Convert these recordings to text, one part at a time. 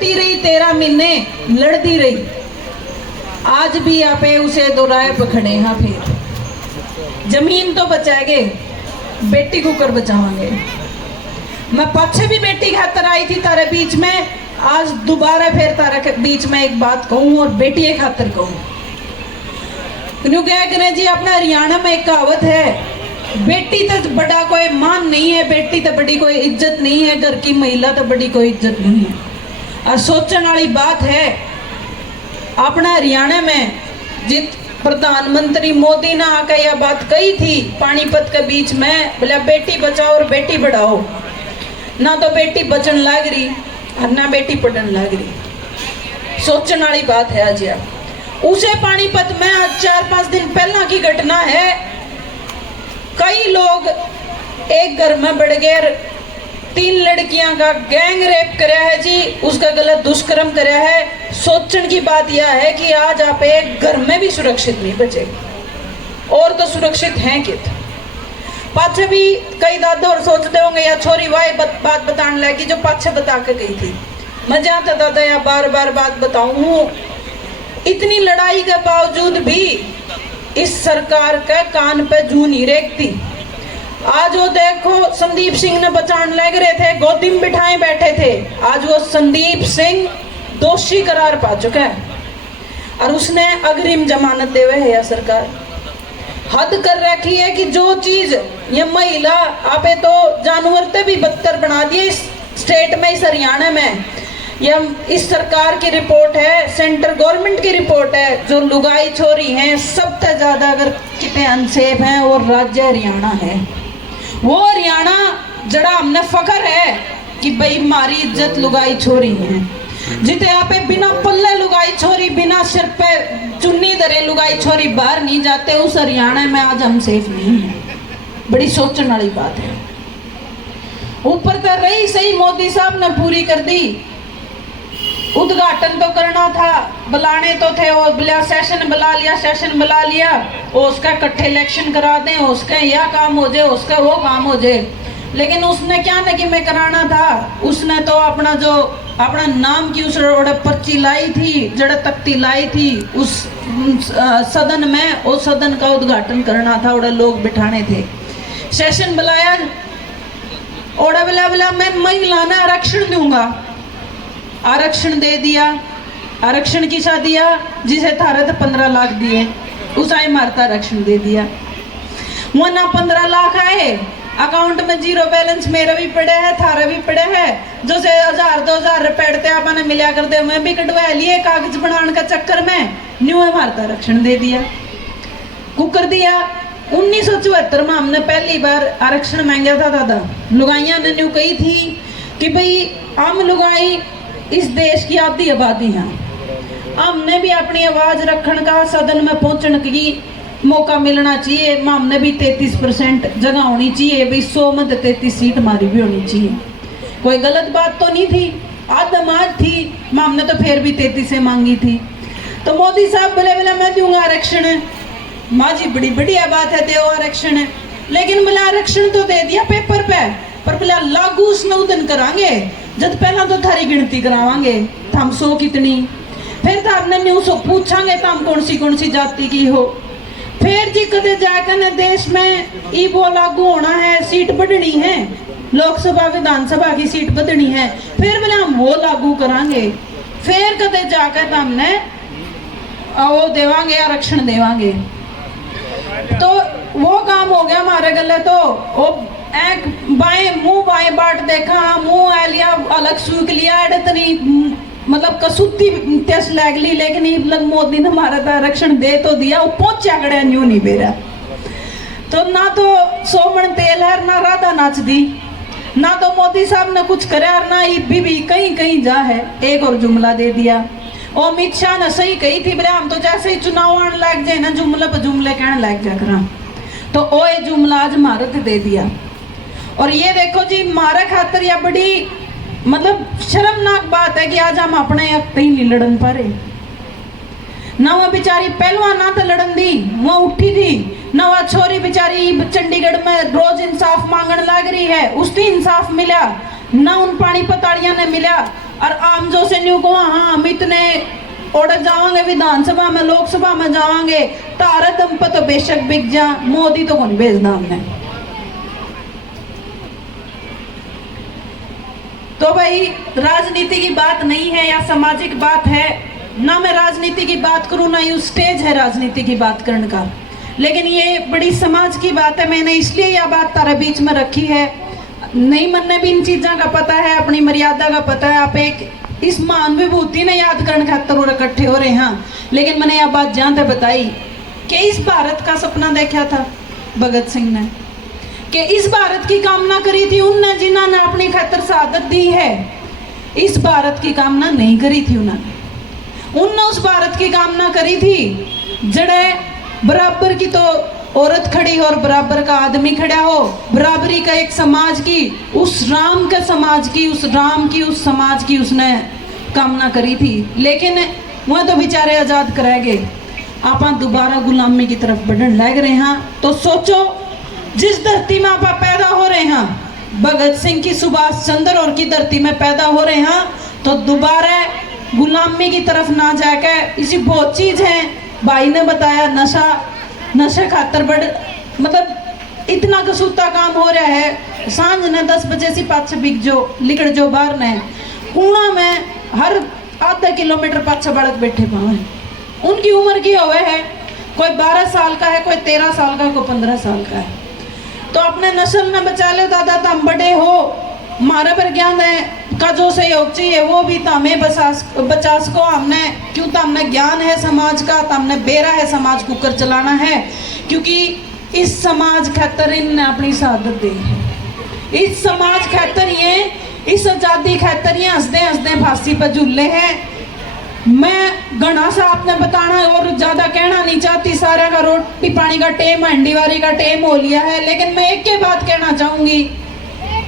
डटी रही 13 महीने, लड़ती रही। आज भी आपे उसे दोराए पखड़े। हाँ, फिर जमीन तो बचाएंगे, बेटी को कर बचावांगे। मैं पाछे भी बेटी खातर आई थी तारे बीच में, आज दोबारा फिर तारे बीच में एक बात कहूं और बेटी खातर कहूं। क्यों क्या करें जी, अपना हरियाणा में एक कहावत है, बेटी तो बड़ा कोई मान नहीं है, बेटी तो बड़ी कोई इज्जत नहीं है, घर की महिला तो बड़ी कोई इज्जत नहीं है। और सोचने वाली बात है, अपना हरियाणा में जित प्रधानमंत्री मोदी ने आकर यह बात कही थी पानीपत के बीच में, बोला बेटी बचाओ और बेटी बढ़ाओ, ना तो बेटी बचन लग रही और ना बेटी पढ़न लग रही। सोचने वाली बात है। आज यार उसे पानीपत में आज 4-5 दिन पहला की घटना है, कई लोग एक घर में बढ़ गए, 3 लड़कियां का गैंग रेप कराया है जी, उसका गलत दुष्कर्म कराया है। सोचने की बात यह है कि आज आप एक घर में भी सुरक्षित नहीं बचे, और तो सुरक्षित हैं कित। पाछे भी कई दादा और सोचते होंगे या छोरी वाई बात बताने लगी जो पाछे बता के गई थी। मैं जाता दादा या बार बार बात बताऊं, इतनी लड़ाई के बावजूद भी इस सरकार के कान पे जू नहीं रेखती। आज वो देखो संदीप सिंह ने बचाने लग रहे थे, गोदी में बिठाए बैठे थे, आज वो संदीप सिंह दोषी करार पा चुका है और उसने अग्रिम जमानत दे हुए है। यह सरकार हद कर रखी है कि जो चीज ये महिला आपे तो जानवर ते भी बदतर बना दिए इस स्टेट में, इस हरियाणा में। यह इस सरकार की रिपोर्ट है, सेंट्रल गवर्नमेंट की रिपोर्ट है। जो लुगाई छोरी हैं सबसे ज्यादा अगर कितने अनसेफ हैं वो राज्य हरियाणा है। वो हरियाणा जड़ा हमने फकर है कि भाई हमारी इज्जत लुगाई छोरी है। जिते आप बिना पल्ले लुगाई छोरी, बिना सिर पे चुन्नी दरे लुगाई छोरी बाहर नहीं जाते, उस हरियाणा में आज हम सेफ नहीं है। बड़ी सोचने वाली बात है। ऊपर तो रही सही, मोदी साहब ने पूरी कर दी। उद्घाटन तो करना था, बुलाने तो थे, वो बुला सेशन बुला लिया, सेशन बुला लिया, वो उसका इकट्ठे इलेक्शन करा दें, उसका यह काम हो जाए, उसका वो काम हो जाए। लेकिन उसने क्या नहीं कि मैं कराना था, उसने तो अपना जो अपना नाम की उस पर्ची लाई थी, जड़ तख्ती लाई थी उस सदन में, उस सदन का उद्घाटन करना था, और लोग बिठाने थे। सेशन बुलाया, और बोला मैं महिला ने आरक्षण दूंगा, आरक्षण दे दिया। आरक्षण किसा दिया? जिसे थारे तो 15 लाख दिए, उस आए मारता आरक्षण दे दिया। वो ना 15 लाख आए, अकाउंट में जीरो बैलेंस मेरा भी पड़े है, थारा भी पड़े है, जो से 1000-2000 रुपए आपने मिला कर दे, मैं भी कटवा लिए कागज बनाने का चक्कर में, न्यू है मारता आरक्षण दे दिया, कुकर दिया। 1974 में हमने पहली बार आरक्षण मांगा था दादा, लुगाइया ने न्यू कही थी कि भाई हम लुगाई इस देश की आधी आबादी है, हमने भी अपनी आवाज रखने का, सदन में पहुंचने की मौका मिलना चाहिए। हमने भी 33% जगह होनी चाहिए, भाई 100 में 33 सीट हमारी भी होनी चाहिए। कोई गलत बात तो नहीं थी, आदमाज थी, हमने तो फिर भी 33 से मांगी थी। तो मोदी साहब बोले मैं दूंगा आरक्षण। माँ जी बड़ी बढ़िया बात है, दो आरक्षण है, लेकिन बोला आरक्षण तो दे दिया पेपर पे, पर बोला लागू उसने उदन करांगे जब पहला तो थारी गिनती करावांगे, हम 100 कितनी, फिर तो आपने न्यूज पूछांगे तो हम कौन सी जाति की हो, फिर जी कदे जाकर देश में ई वो लागू होना है, सीट बढ़नी है, लोकसभा विधानसभा की सीट बढ़नी है, फिर बोले हम वो लागू करांगे, फिर कदे जाकर हमने वो देवांगे, आरक्षण देवांगे। तो वो काम हो गया हमारे गले। तो वो एक मुंह बाएं बाट देखा, मुंह आ लिया, अलग सूख लिया, इतनी मतलब कसूती तेस लग ली, लेकिन लग मोदी ने हमारा तो आरक्षण दे तो दिया, वो पहुंचा कड़े न्यू नहीं बेरा। तो ना तो 100 मन तेल है, ना राधा नाच दी, ना तो मोदी साहब ने कुछ करे, ना भी कहीं कहीं जा है। एक और जुमला दे दिया, और अमित शाह ने सही कही थी, बोले हम तो जैसे ही चुनाव आने लग जाए ना, जुमले पर जुमले कहने लग जा करा, तो ओ ये जुमला आज भारत दे दिया। और ये देखो जी, मारा खातर या बड़ी मतलब शर्मनाक बात है कि आज हम अपने कहीं नहीं लड़न पा रहे। ना वो बेचारी पहलवान ना तो लड़न दी, वो उठी थी, ना वो छोरी बेचारी चंडीगढ़ में रोज इंसाफ मांगने लग रही है, उसकी इंसाफ मिला ना, उन पानीपत वालिया ने मिला। और आम जो से न्यू को हाँ हम इतने ओडर जावांगे विधानसभा में लोकसभा में जावांगे तारा दम पर तो बेशक बिक जा मोदी तो कौन भेजना हमने। तो भाई राजनीति की बात नहीं है या सामाजिक बात है, ना मैं राजनीति की बात करूं ना ये स्टेज है राजनीति की बात करने का, लेकिन ये बड़ी समाज की बात है। मैंने इसलिए यह बात तारा बीच में रखी है। नहीं मन ने भी इन चीज़ों का पता है, अपनी मर्यादा का पता है। आप एक इस महान विभूति ने याद करने खातर और इकट्ठे हो रहे हैं, लेकिन मैंने यह बात जहाँ तक बताई कि इस भारत का सपना देखा था भगत सिंह ने, कि इस भारत की कामना करी थी उनने जिन्होंने अपनी खातर शहादत दी है। इस भारत की कामना नहीं करी थी उनने उस भारत की कामना करी थी जड़े बराबर की तो औरत खड़ी और बराबर का आदमी खड़ा हो, बराबरी का एक समाज की, उस राम के समाज की, उस राम की उस समाज की उसने कामना करी थी। लेकिन वह तो बेचारे आजाद कराए गए, आप दोबारा गुलामी की तरफ बढ़ने लग रहे हैं। तो सोचो जिस धरती में आप पैदा हो रहे हैं, भगत सिंह की सुभाष चंद्र और की धरती में पैदा हो रहे हैं, तो दोबारा गुलामी की तरफ ना जाकर इसी बहुत चीज है। भाई ने बताया नशा खातर बड़ मतलब इतना कसूता काम हो रहा है। सांझ ने 10 बजे से पाछे बिक जो लिकड़ जो बाहर ने कूड़ा में हर आधा किलोमीटर पाछे बालक बैठे पाए। उनकी उम्र की हुए है, कोई 12 साल का है, कोई 13 साल का, कोई 15 साल का है। तो अपने नस्ल में बचा लो दादा, तो हम बड़े हो, हमारे पर ज्ञान है का जो सहयोग चाहिए वो भी तो हमें बचा सको हमने, क्यों तो हमने ज्ञान है समाज का, तो हमने बेरा है समाज को कर चलाना है। क्योंकि इस समाज खातर इनने अपनी शहादत दी है, इस समाज खातर ये, इस आजादी खातर ये हंसदे हंसदे फांसी पर झूले हैं। मैं घना सा आपने बताना और ज्यादा कहना नहीं चाहती, सारा का रोटी पानी का टेम हंडीवारी का टेम हो लिया है। लेकिन मैं एक ही बात कहना चाहूंगी,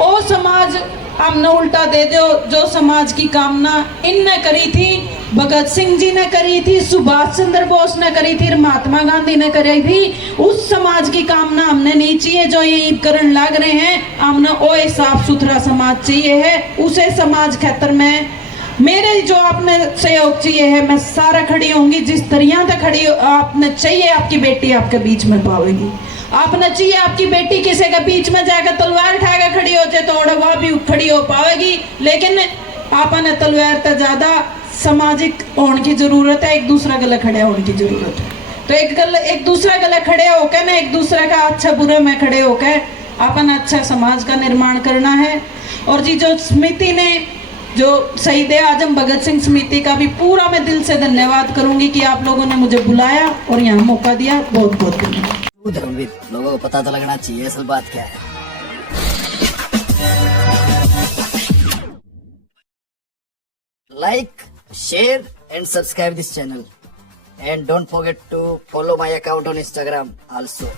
ओ समाज हमने उल्टा दे दो जो समाज की कामना इनने करी थी, भगत सिंह जी ने करी थी, सुभाष चंद्र बोस ने करी थी, महात्मा गांधी ने करी थी। उस समाज की कामना हमने नहीं चाहिए जो ये करण लग रहे हैं। हमने ओ साफ सुथरा समाज चाहिए है। उसे समाज खातर में मेरे जो आपने सहयोग चाहिए है, मैं सारा खड़ी होंगी। जिस तरह तक खड़ी आपने चाहिए, आपकी बेटी आपके बीच में पावेगी। आपने चाहिए आपकी बेटी किसी के बीच में जाकर तलवार उठाकर खड़ी हो जाए तो वह भी खड़ी हो पावेगी। लेकिन आपने तलवार तो ज्यादा सामाजिक होने की जरूरत है, एक दूसरा गले खड़े होने की जरूरत है। तो एक दूसरा गले खड़े होकर ना, एक दूसरे का अच्छा बुरे में खड़े होकर अपन अच्छा समाज का निर्माण करना है। और जी जो समिति ने, जो शहीद आजम भगत सिंह समिति का भी पूरा मैं दिल से धन्यवाद करूंगी कि आप लोगों ने मुझे बुलाया और यहाँ मौका दिया। बहुत बहुत धन्यवाद। धर्मवीर लोगों को पता तो लगना चाहिए असल बात क्या है। Like, share and subscribe this channel and don't forget to follow my account on Instagram also.